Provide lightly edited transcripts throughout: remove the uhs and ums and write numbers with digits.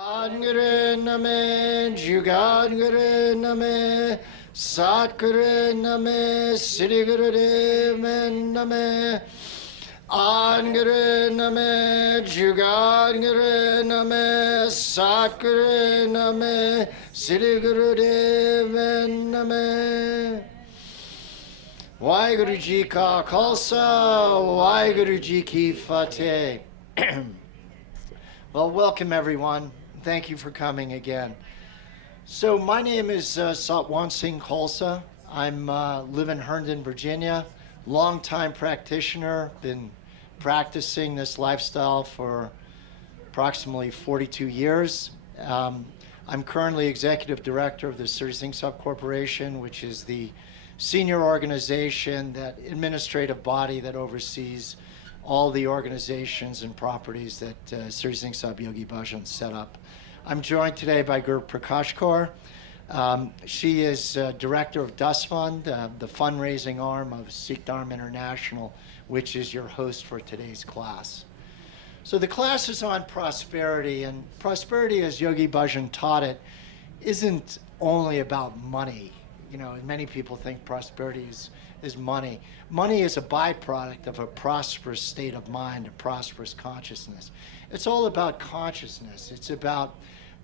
Angre name, Jugangre name, Satguru name, Siddhiguru name, Angre name, Jugangre name, Satguru name, Siddhiguru name. Waheguru Ji Ka Khalsa, Waheguru Ji Ki Fateh. Well, welcome everyone. Thank you for coming again. So my name is Satwant Singh Khalsa. I'm live in Herndon, Virginia. Long-time practitioner. Been practicing this lifestyle for approximately 42 years. I'm currently executive director of the Singh Corporation, which is the senior organization, that administrative body that oversees all the organizations and properties that Sri Singh Yogi Bhajan set up. I'm joined today by Guruprakash Kaur. She is director of Fund, the fundraising arm of Sikh Dharma International, which is your host for today's class. So the class is on prosperity, and prosperity, as Yogi Bhajan taught it, isn't only about money. You know, many people think prosperity is money. Money is a byproduct of a prosperous state of mind, a prosperous consciousness. It's all about consciousness. It's about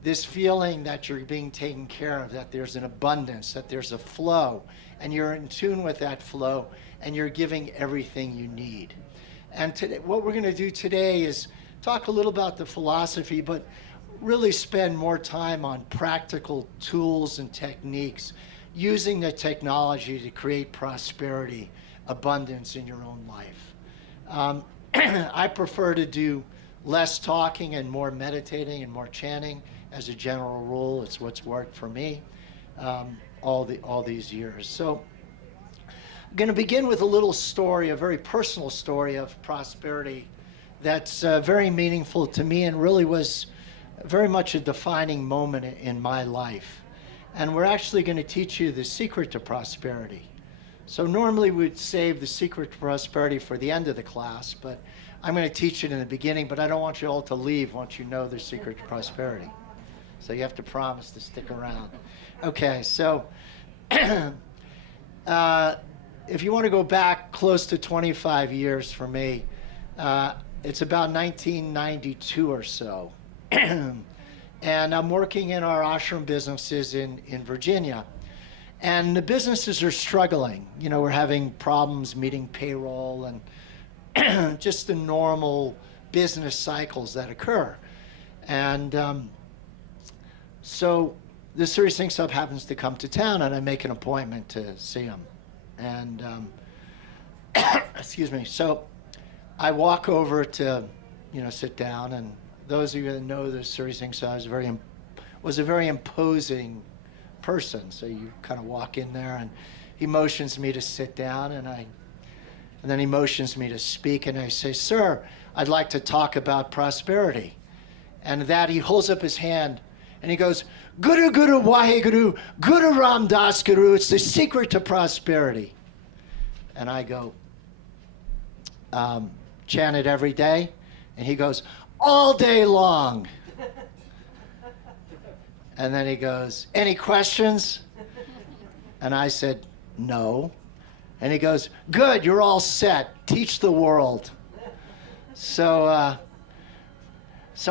this feeling that you're being taken care of, that there's an abundance, that there's a flow, and you're in tune with that flow, and you're giving everything you need. And today, what we're going to do today is talk a little about the philosophy, but really spend more time on practical tools and techniques, using the technology to create prosperity, abundance in your own life. I prefer to do less talking and more meditating and more chanting as a general rule. It's what's worked for me all these years. So I'm going to begin with a little story, a very personal story of prosperity that's very meaningful to me and really was very much a defining moment in my life. And we're actually going to teach you the secret to prosperity. So normally we'd save the secret to prosperity for the end of the class, but I'm going to teach it in the beginning, but I don't want you all to leave once you know the secret to prosperity. So you have to promise to stick around. Okay, so if you want to go back close to 25 years for me, it's about 1992 or so. And I'm working in our ashram businesses in Virginia. And the businesses are struggling. You know, we're having problems meeting payroll and just the normal business cycles that occur. And so the Sri Singh Sub happens to come to town, and I make an appointment to see him. And, excuse me, so I walk over to, sit down, and those of you that know the Sri Singh Sub was a very imposing person. So you kind of walk in there, and he motions me to sit down, and then he motions me to speak, and I say, "Sir, I'd like to talk about prosperity." And that he holds up his hand, and he goes, "Guru Guru Waheguru, Guru Ram Das Guru, it's the secret to prosperity." And I go, "Chant it every day?" And he goes, "All day long." And then he goes, "Any questions?" And I said, "No." And he goes, "Good, you're all set. Teach the world." So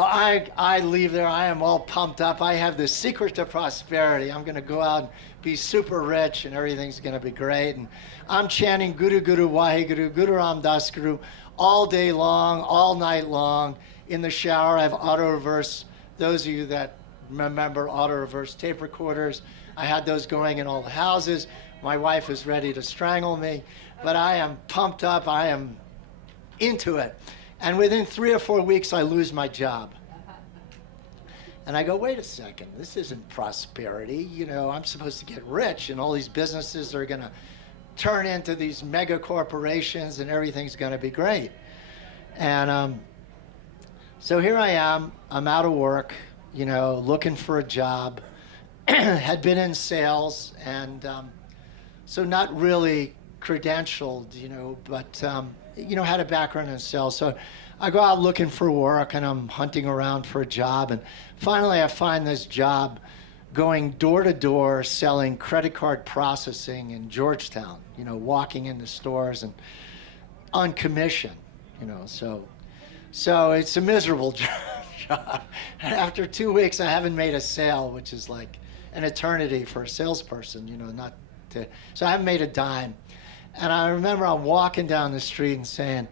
I leave there. I am all pumped up. I have the secret to prosperity. I'm going to go out and be super rich, and everything's going to be great. And I'm chanting Guru Guru Waheguru, Guru Ram Das Guru all day long, all night long. In the shower, I have auto reverse. Those of you that remember auto reverse tape recorders, I had those going in all the houses. My wife is ready to strangle me, but I am pumped up. I am into it. And within 3 or 4 weeks, I lose my job. And I go, wait a second, this isn't prosperity. I'm supposed to get rich, and all these businesses are going to turn into these mega corporations, and everything's going to be great. And so here I am. I'm out of work, looking for a job. Had been in sales, and so not really credentialed, but, had a background in sales. So I go out looking for work, and I'm hunting around for a job. And finally, I find this job going door to door selling credit card processing in Georgetown, walking into stores and on commission, so it's a miserable job. And after 2 weeks, I haven't made a sale, which is like an eternity for a salesperson, so I haven't made a dime. And I remember I'm walking down the street and saying,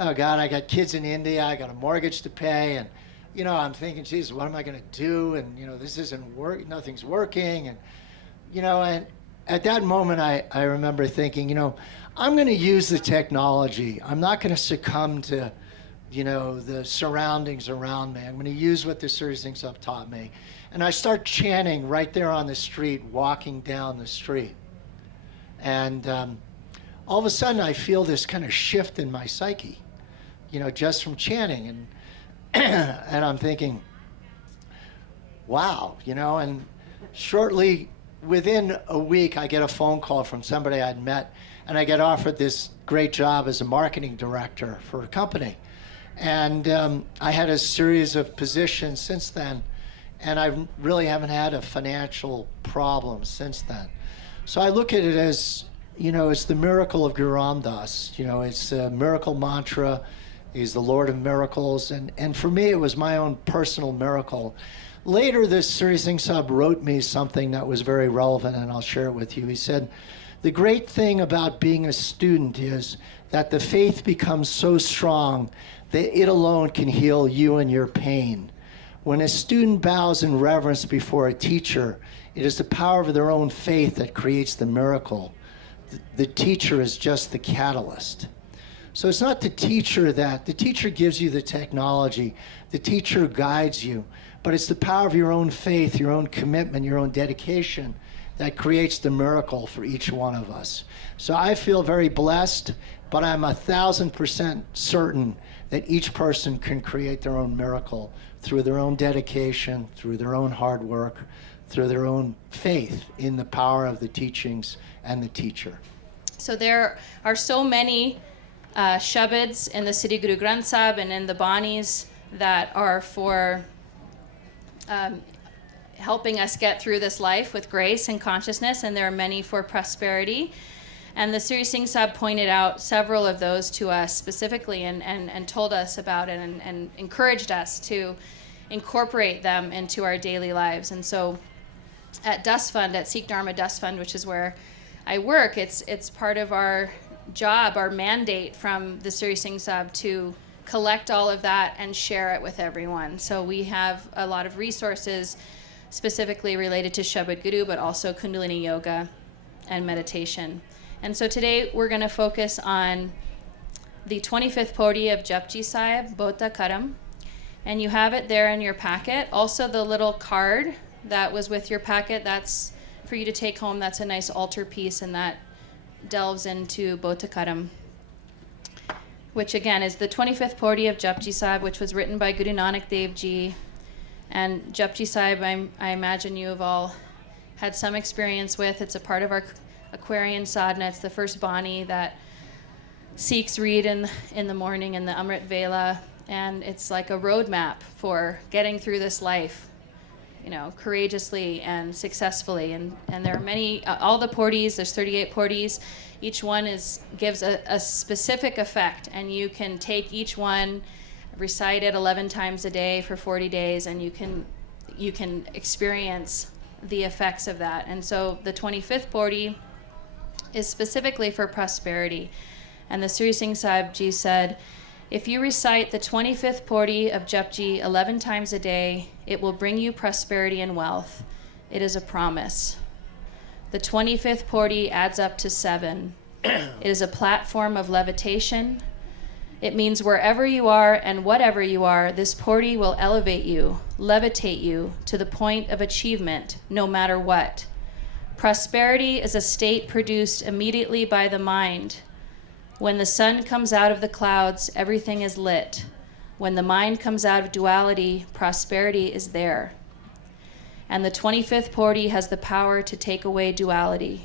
oh God, I got kids in India, I got a mortgage to pay, and I'm thinking, Jesus, what am I going to do? And this isn't nothing's working, and at that moment I remember thinking, I'm going to use the technology. I'm not going to succumb to the surroundings around me. I'm going to use what the Series Things Up taught me. And I start chanting right there on the street, walking down the street. And all of a sudden I feel this kind of shift in my psyche, just from chanting. And and I'm thinking, wow, and shortly, within a week, I get a phone call from somebody I'd met, and I get offered this great job as a marketing director for a company. And I had a series of positions since then, and I really haven't had a financial problem since then. So I look at it as, it's the miracle of Guru Ram Das. It's a miracle mantra. He's the Lord of miracles. And for me, it was my own personal miracle. Later, this Sri Singh Sahib wrote me something that was very relevant, and I'll share it with you. He said, the great thing about being a student is that the faith becomes so strong that it alone can heal you and your pain. When a student bows in reverence before a teacher, it is the power of their own faith that creates the miracle. The teacher is just the catalyst. So it's not the teacher gives you the technology, the teacher guides you, but it's the power of your own faith, your own commitment, your own dedication that creates the miracle for each one of us. So I feel very blessed, but I'm 1,000% certain that each person can create their own miracle through their own dedication, through their own hard work, through their own faith in the power of the teachings and the teacher. So there are so many Shabads in the Siddhi Guru Granth Sahib and in the Banis that are for helping us get through this life with grace and consciousness, and there are many for prosperity. And the Sri Singh Sahib pointed out several of those to us specifically and told us about it and encouraged us to incorporate them into our daily lives. And so at Dust Fund, at Sikh Dharma Dust Fund, which is where I work, it's part of our job, our mandate from the Sri Singh Sahib to collect all of that and share it with everyone. So we have a lot of resources specifically related to Shabad Guru, but also Kundalini Yoga and meditation. And so today we're going to focus on the 25th Pauri of Japji Sahib, Bota Karam. And you have it there in your packet. Also the little card that was with your packet, that's for you to take home. That's a nice altar piece, and that delves into Bota Karam, which again is the 25th Pauri of Japji Sahib, which was written by Guru Nanak Dev Ji. And Japji Sahib, I imagine you have all had some experience with. It's a part of our Aquarian sadhana. It's the first Bani that Sikhs read in the morning in the Amrit Vela, and it's like a roadmap for getting through this life, courageously and successfully. And there are many, all the Pauris, there's 38 Pauris. Each one gives a specific effect, and you can take each one, recite it 11 times a day for 40 days, and you can experience the effects of that. And so the 25th Pauri is specifically for prosperity. And the Sri Singh Sahib Ji said, if you recite the 25th Pauri of Japji 11 times a day, it will bring you prosperity and wealth. It is a promise. The 25th Pauri adds up to 7. It is a platform of levitation. It means wherever you are and whatever you are, this Pauri will elevate you, levitate you to the point of achievement, no matter what. Prosperity is a state produced immediately by the mind. When the sun comes out of the clouds, everything is lit. When the mind comes out of duality, prosperity is there. And the 25th Pauri has the power to take away duality,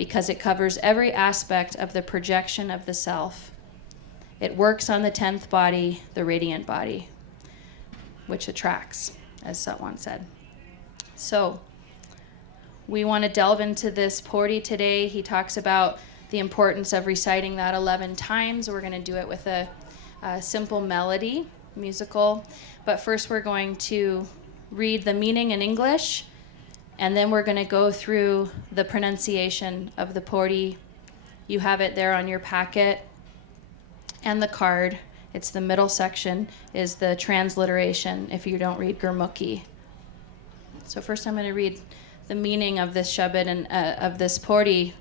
because it covers every aspect of the projection of the self. It works on the 10th body, the radiant body, which attracts, as Satwant said. So we want to delve into this Pori today. He talks about the importance of reciting that 11 times. We're going to do it with a simple melody, musical. But first we're going to read the meaning in English, and then we're going to go through the pronunciation of the Pori. You have it there on your packet and the card. It's the middle section is the transliteration if you don't read Gurmukhi. So first I'm going to read the meaning of this Shabad and of this Pori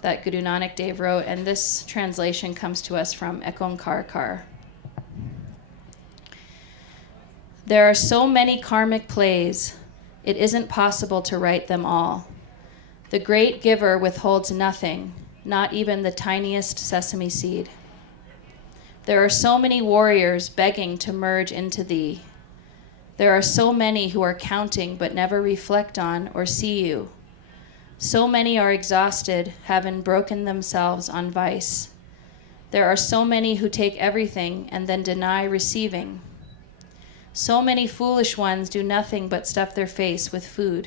that Guru Nanak Dev wrote, and this translation comes to us from Ekonkar. There are so many karmic plays, it isn't possible to write them all. The great giver withholds nothing, not even the tiniest sesame seed. There are so many warriors begging to merge into thee. There are so many who are counting but never reflect on or see you. So many are exhausted, having broken themselves on vice. There are so many who take everything and then deny receiving. So many foolish ones do nothing but stuff their face with food.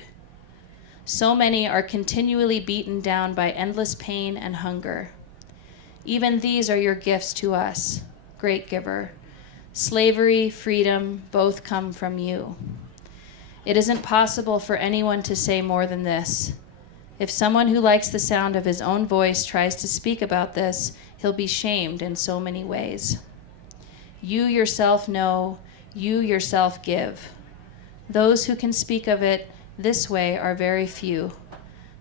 So many are continually beaten down by endless pain and hunger. Even these are your gifts to us, great giver. Slavery, freedom, both come from you. It isn't possible for anyone to say more than this. If someone who likes the sound of his own voice tries to speak about this, he'll be shamed in so many ways. You yourself know, you yourself give. Those who can speak of it this way are very few.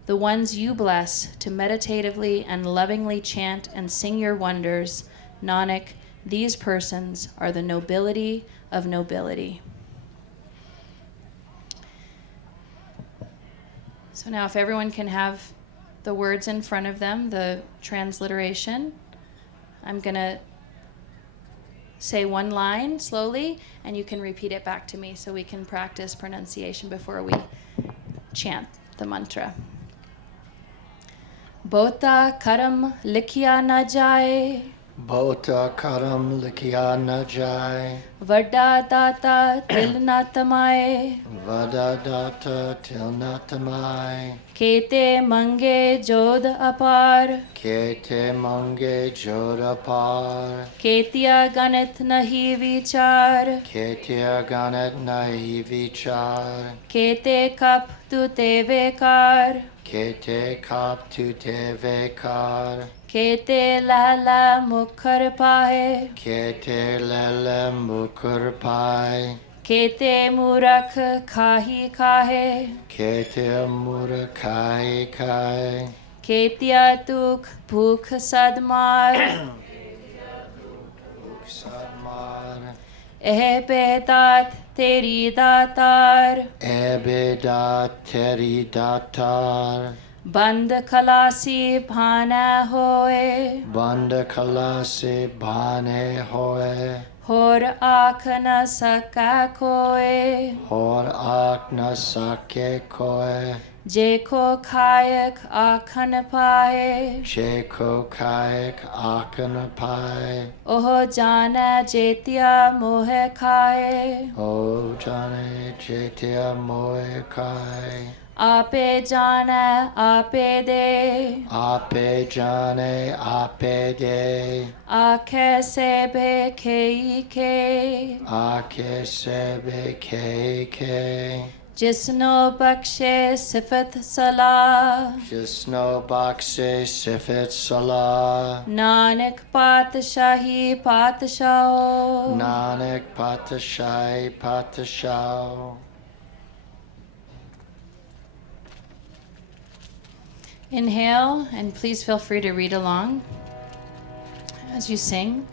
The ones you bless to meditatively and lovingly chant and sing your wonders, Nanak, these persons are the nobility of nobility. So now if everyone can have the words in front of them, the transliteration, I'm going to say one line slowly, and you can repeat it back to me so we can practice pronunciation before we chant the mantra. Bota karam likhya na jaye, Bota karam likhya na jai, Vada data til na tamaye, Vada data til na tamai, Kete mange jod apar, Kete mange joda par, Ketia ganit nahi vichar, Ketia ganet nahi vichar, Kete kap tu te vekar, Kete kap tu te vekar, Kete lala mukhar pahe, Kete lele mukur pai, Kete murakh khahi kahe, Kete murakai kai, Ketia tuk bhukh sadmar, Sadmar, Eh bedat teri datar, Ebeda teri datar, Band khalasi bhana hoye, Banda kala se bhane hoye, Hor akh na saka koye, Hor ak na sake koe, Jeko khayak akhan paye, Cheko kaek akan pai, Oh jana jetia mohe khaye, O jane jetia moe kai, Ape jana ape de, Ape jane ape de, Akhe sebe kei ke, Ake sebe ke, Jisno bakshe sifat salah, Jisno bakse sifit salah, Nanak patshahi patshao. Nanak patashai patashau. Inhale, and please feel free to read along as you sing.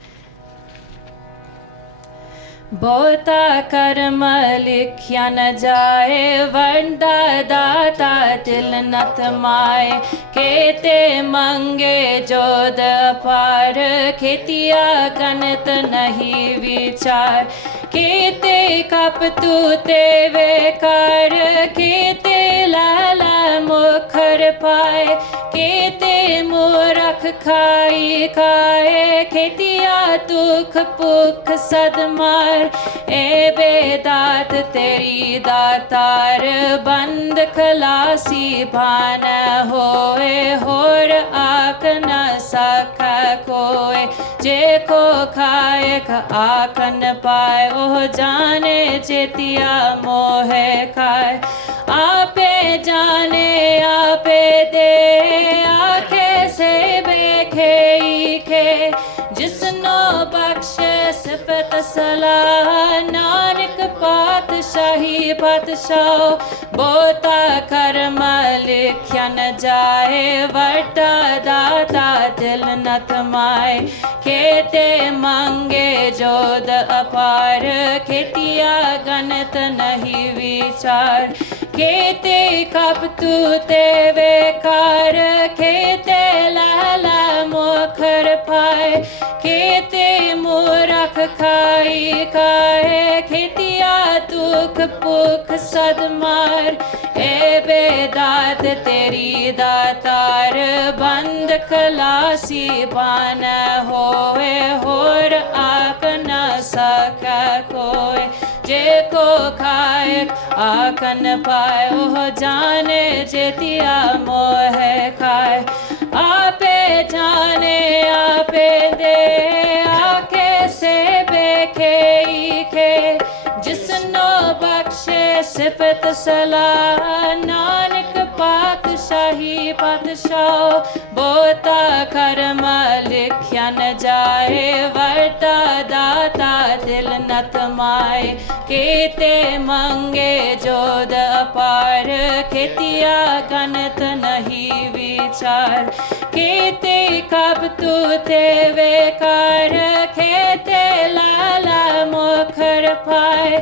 Bota karma likhya na jaye, Vanda data til nat maye, Kete mange jod par, Ketiya ganit nahi vichar, Kete kap tu te vekar, Kete lala मुखर पाए केते मूरख खाई खाए खेतिया दुख पुख सदमार ए बेदात तेरी दातार बंद खलासी भान होए होर आख न सका कोय जे को खाए आखन पाए ओह जाने चेतिया मोहे खाए आपे जाने आपे दे आखे से बेखे खे जिसनो बख्शे सिफत सलाह नानक पातशाही पातशाह बोता कर्म लिख्या न जाए वटा दाता दिल न थमाए खेते मांगे जोद अपार खेतिया गणत नहीं विचार खेते कब तू ते बेकार खेते लाला मुखर पाए खेते मूरख खाई खाए खेतिया दुख पुख सदमार ए बेदात तेरी दातार बंद खलासी बान होए होर आख न सका कोय जे को खाए आखन पाए ओह जाने जेतिया मोहे खाए आपे जाने आपे दे आके से बेखे खे जिसनो बख्शे सिफत सलाह नानक पातशाही पातशाह बोता कर्म लिख्या न जाए वरता दाता दिल न थमाए केते मंगे जोद अपार खेतिया गणत नहीं विचार केते कब तू ते बेकार खेते लाला मुखर पाए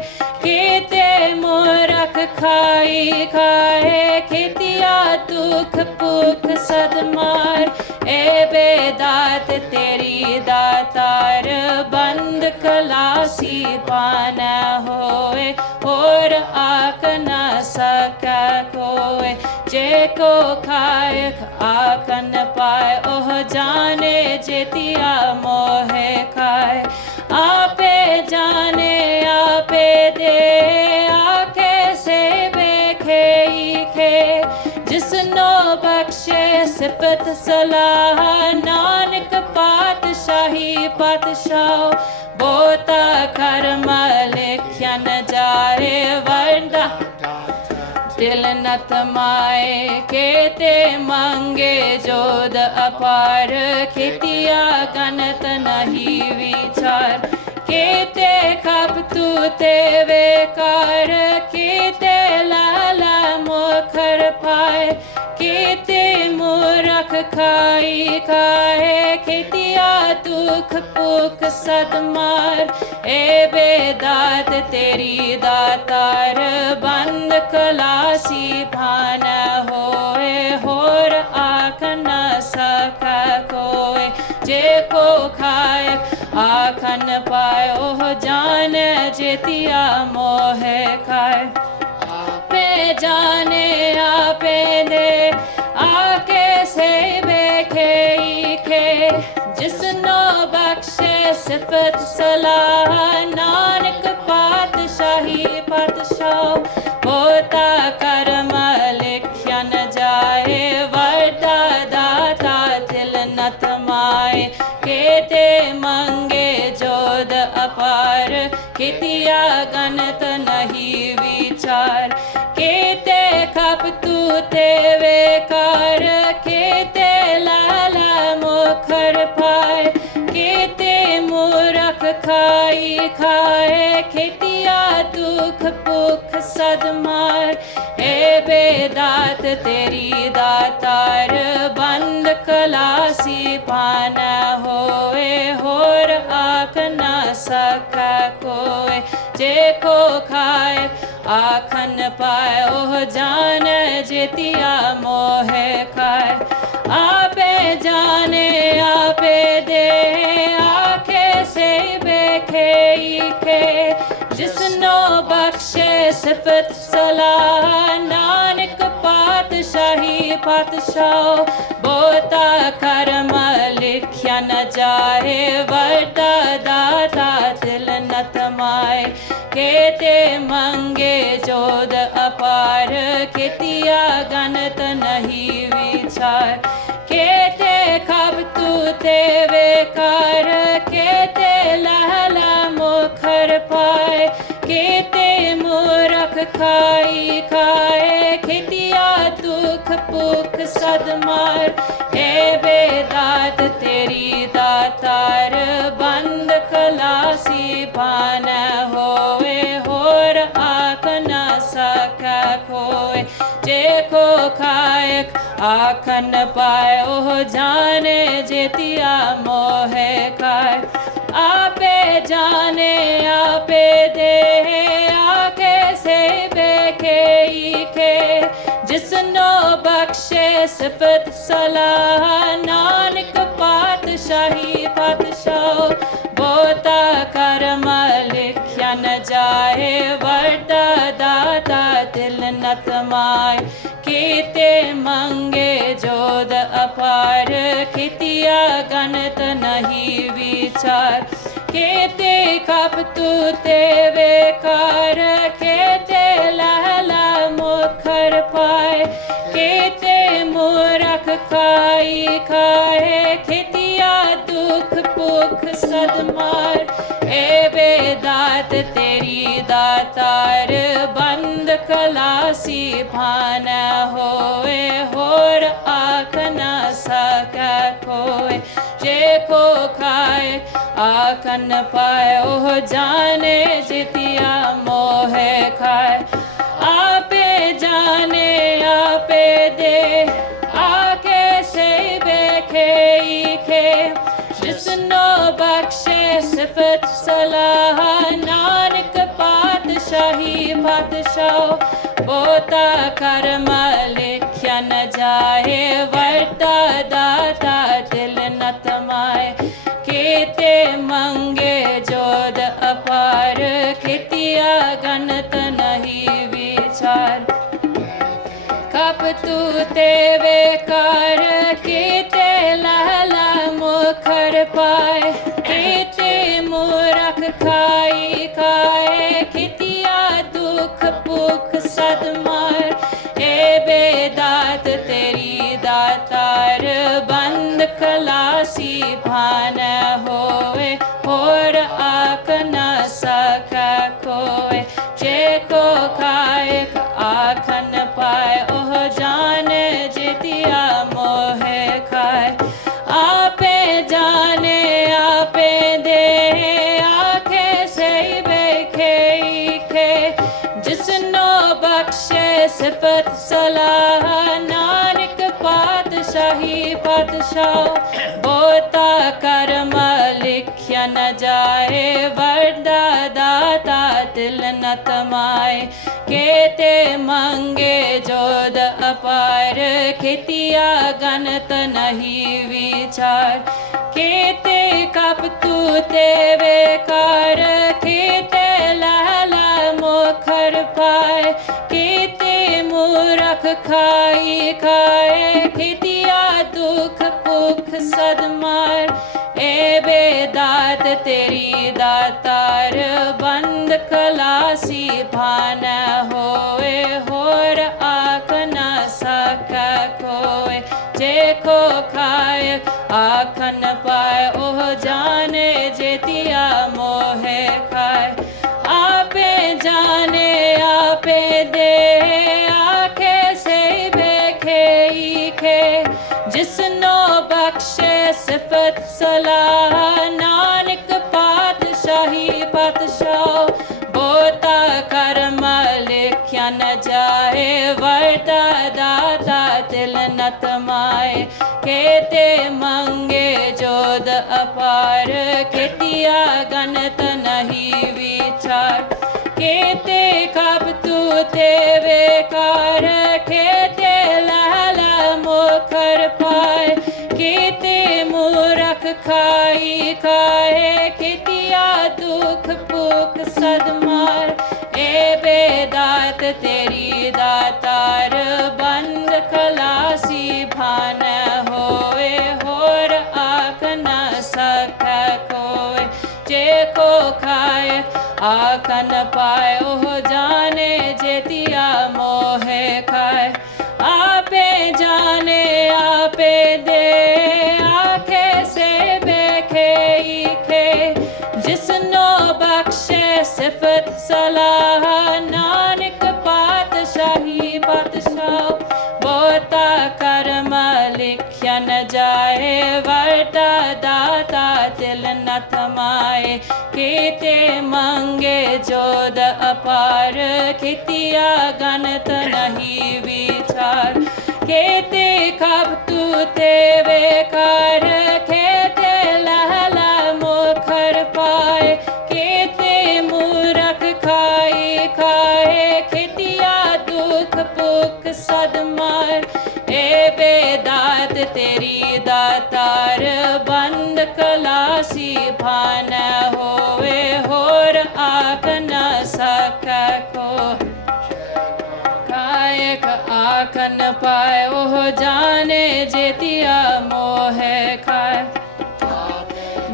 केते मूरख खाई खाए खेतिया दुख पुख सदमार ए बेदात तेरी दातार बंद खलासी पान होए और आख न सका कोय जे को खाए आखन पाए ओह जाने जेतिया मोहे खाए आपे जाने आपे दे आखे से बेखे खे जिसनो बख्शे सिफत सलाह नानक पातशाही पातशाह बोता कर्म लिख्या न जाए वरदा दिल न थमाए केते मांगे जोद अपार खेतिया गणत नहीं विचार केते कब तू ते बेकार केते लाला मुखर पाए केते मूरख खाई खाए खेतिया दुख पुख सदमार ए बेदात तेरी दातार बंद खलासी भान होए होर आख न सका कोय जे को खाए आखन पाए ओह जान जेतिया मोहे खाए आपे जाने आपे दे आके से बेखे खे जिसनो बख्शे सिफत सलाह नानक पातशाही पातशाह बोता कर्म लिख्या न जाए वरदा दाता दिल न थमाए केते मंगे जोद अपार खेतिया गणत नहीं विचार केते कब तू ते बेकार केते लाला मुखर पाए केते मूरख खाई खाए खेतिया दुख पुख सदमार ए बेदात तेरी दातार बंद खलासी पान होए होर आख न सका कोय जे को खाए आखन पाए ओह जान जेतिया मोहे खाए आपे जाने आपे दे आखे से बेखे खे जिसनो बख्शे सिफत सलाह नानक पात ਪਾਤਸ਼ਾਹੀ ਪਾਤਸ਼ਾਹ ਬਹੁਤਾ ਕਰਮ ਲਿਖਿਆ ਨ ਜਾਏ ਵਰਤਾ ਦਾਤਾ ਦਿਲ ਨ ਤਮਾਏ ਕੇਤੇ ਮੰਗੇ ਜੋਦ ਅਪਾਰ ਕੀਤਿਆ ਗਨਤ ਨਹੀਂ ਵਿਚਾਰ ਕੇਤੇ ਖਬ ਤੂ ਤੇ ਵੇਕਾਰ ਕੇਤੇ ਲਹਲਾ ਮੁਖਰ ਪਾਏ ਕੇਤੇ ਮੂਰਖ ਖਾਈ ਖਾਏ ਖਿਤਿਆ ਦੁਖ ਭੁਖ ਸਦ ਮਾਰ ਏ ਬੇਦਾਤ ਤੇਰੀ ਦਾਤਾਰ ਬੰਦ ਖਲਾਸੀ ਭਾਨ ਹੋਏ ਹੋਰ ਆਖ ਨਾ ਸਕੈ ਕੋਇ ਜੇ ਕੋ ਖਾਇਕ ਆਖਨ ਪਾਏ ਉਹ ਜਾਣੇ ਜੇਤਿਆ ਮੋਹਿ ਖਾਏ ਆਪੇ ਜਾਣੇ ਆਪੇ ਦੇ ਆਕੇ ਸੇ ਬੇਖੇ ਕੇ ਜਿਸਨੋ ਬਖਸ਼ੇ ਸਿਫਤ ਸਲਾਹ ਨਾਨਕ ਪਾਤਸ਼ਾਹੀ ਪਾਤਸ਼ਾਹ ਬਹੁਤਾ ਕਰਮ ਲਿਖਿਆ ਨ ਜਾਏ ਵਰਤਾ ਦਾਤਾ ਦਿਲ ਨ ਤਮਾਏ ਕੀਤੇ ਮੰਗੇ ਜੋਦ ਅਪਾਰ ਕੀਤਿਆ ਗਨਤ ਨਹੀਂ ਵਿਚਾਰ ਕੇਤੇ ਕਪ ਤੂ ਤੇ ਵੇਕਾਰ ਕੇਤੇ ਲਹਲਾ ਮੁਖਰ ਪਾਏ ਕੇਤੇ ਮੂਰਖ ਖਾਈ ਖਾਏ ਖਿਤਿਆ ਦੁਖ ਭੁਖ ਸਦ ਮਾਰ ਏ ਬੇਦਾਤ ਤੇਰੀ ਦਾਤਾਰ ਬੰਦ ਖਲਾਸੀ ਭਾਨ ਹੋਏ ਹੋਰ ਆਖ ਨਾ ਸਕੈ ਕੋਇ ਜੇ ਕੋ ਖਾਏ ਆਖਨ ਪਾਏ ਉਹ ਜਾਣੇ ਜਿਤਿਆ ਮੋਹਿ ਖਾਏ ਆਪੇ ਜਾਣੇ ਆਪੇ ਦੇ ਆਕੇ ਸੇ ਵੇਖੇ ਕੇ ਜਿਸਨੋ ਬਖਸ਼ੇ ਸਿਫਤ ਸਲਾਹ ਨਾਨਕ ਪਾਤਸ਼ਾਹੀ ਪਾਤਸ਼ਾਹ ਬਹੁਤਾ ਕਰਮ ਲਿਖਿਆ ਨ ਜਾਏ ਵਰਤਾ ਦਾਤਾ ਦਿਲ ਨ ਤਮਾਏ ਕੀਤੇ ਮੰਗੇ ਜੋਦ ਅਪਾਰ ਕੀਤਿਆ ਗਨਤ ਨਹੀਂ ਵਿਚਾਰ ਕਪ ਤੂ ਤੇ ਵੇਕਾਰ ਕੀਤੇ ਲਹਲਾ ਮੁਖਰ ਪਾਏ ਕੀਤੇ ਮੂਰਖ ਖਾਈ ਖਾਏ ਖਿਤਿਆ ਦੁਖ ਭੁਖ ਸਦ ਮਾਰ ਏ ਬੇਦਾਤ ਤੇਰੀ ਦਾਤਾਰ ਬੰਦ ਖਲਾਸੀ ਭਾਨ ਹੋਏ ਹੋਰ ਆਖ ਨਾ ਸਕੈ ਕੋਇ ਜੇ ਕੋ ਖਾਇਕ ਆਖਨ ਪਾਏ ਉਹ ਜਾਣੇ ਜਿਤਿਆ ਮੋਹਿ ਖਾਏ ਆਪੇ ਜਾਣੇ ਆਪੇ ਦੇ ਆਖੇ ਸੇ ਵੇਖੇ ਕੇ ਜਿਸਨੋ ਬਖਸ਼ੇ ਸਿਫਤ ਸਲਾਹ ਨਾਨਕ ਪਾਤਸ਼ਾਹੀ ਪਾਤਸ਼ਾਹ ਬਹੁਤਾ ਕਰਮ ਲਿਖਿਆ ਨ ਜਾਏ ਵਰਦਾ ਦਾਤਾ ਦਿਲ ਨ ਤਮਾਏ ਕੇਤੇ ਮੰਗੇ ਜੋਦ ਅਪਾਰ ਕੀਤਿਆ ਗਨਤ ਨਹੀਂ ਵਿਚਾਰ ਕੇਤੇ ਕਪ ਤੂ ਤੇ ਵੇਕਾਰ ਕੀਤੇ ਲਹਲਾ ਮੁਖਰ ਪਾਏ ਕੀਤੇ ਮੂਰਖ ਖਾਈ ਖਾਏ ਖਿਤਿਆ ਦੁਖ ਭੁਖ ਸਦ ਮਾਰ ਏ ਬੇਦਾਤ ਤੇਰੀ ਦਾਤਾਰ ਬੰਦ ਖਲਾਸੀ ਭਾਨ ਹੋਏ ਹੋਰ ਆਖ ਨਾ ਸਕੈ ਕੋਇ ਜੇ ਕੋ ਖਾਏ ਆਖਨ ਪਾਏ ਉਹ ਜਾਣੇ ਜੇਤਿਆ ਮੋਹਿ ਖਾਏ ਆਪੇ ਜਾਣੇ ਆਪੇ ਦੇ ਆਖੇ ਸੇ ਵੇਖੇ ਕੇ ਜਿਸਨੋ ਬਖਸ਼ੇ ਸਿਫਤ ਸਲਾਹ ਨਾਨਕ ਪਾਤਸ਼ਾਹੀ ਪਾਤਸ਼ਾਹ ਬਹੁਤਾ ਕਰਮ ਲਿਖਿਆ ਨ ਜਾਏ ਵਰਤਾ ਦਾਤਾ ਦਿਲ ਨ ਤਮਾਏ ਕੇਤੇ ਮੰਗੇ ਜੋਦ ਅਪਾਰ ਕੀਤਿਆ ਗਨਤ ਨਹੀਂ ਵਿਚਾਰ ਕੇਤੇ ਕਬ ਤੂ ਤੇ ਵੇਕਾਰ ਕੇਤੇ ਲਹਲਾ ਮੁਖਰ ਪਾਏ ਕੇਤੇ ਮੂਰਖ ਖਾਈ ਖਾਏ ਕੀਤਿਆ ਦੁਖ ਭੁਖ ਸਦ ਮਾਰ ਏ ਬੇਦਾਤ ਤੇਰੀ ਦਾਤਾਰ ਬੰਦ आकन पाए ओह जाने जेतिया मोहे खाए आपे जाने आपे दे आखे से बेखे ईखे जिसनो बख्शे सिफत सलाह नानक पातशाही पातशाह बोता कर्म लिख्या न जाए वर्ता दाता तिल न थमाए केते मंगे जोद अपार खितिया गणत नहीं विचार केते कब तू ते बेकार केते लहला मुखर पाए केते मूरख खाए खाए खितिया दुख पुख सदमार ए बेदात तेरी दातार बंद कलासी भान होवे होर आख न सक को कायक आख न पाए ओह जाने जेतिया मोहे खाए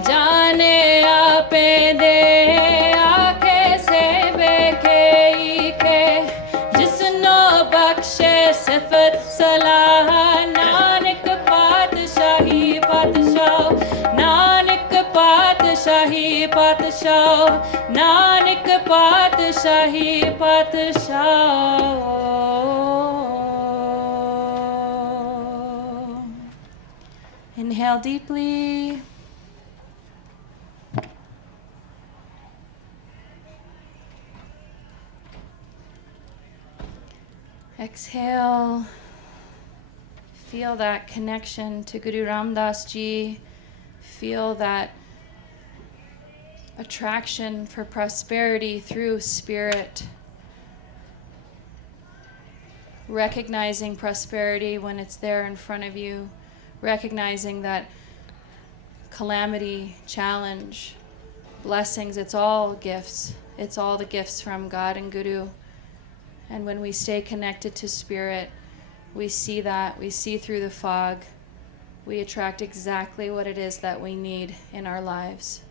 जाने आपे दे आखे से बेखे ईखे जिसनो बख्शे सिफत सलाह नानक पातशाही पातशाह नानक पातशाही पातशाह नानक पातशाही पातशाह Inhale deeply. Exhale. Feel that connection to Guru Ram Das Ji. Feel that attraction for prosperity through spirit. Recognizing prosperity when it's there in front of you. Recognizing that calamity, challenge, blessings, it's all gifts. It's all the gifts from God and Guru. And when we stay connected to spirit, we see that, we see through the fog, we attract exactly what it is that we need in our lives.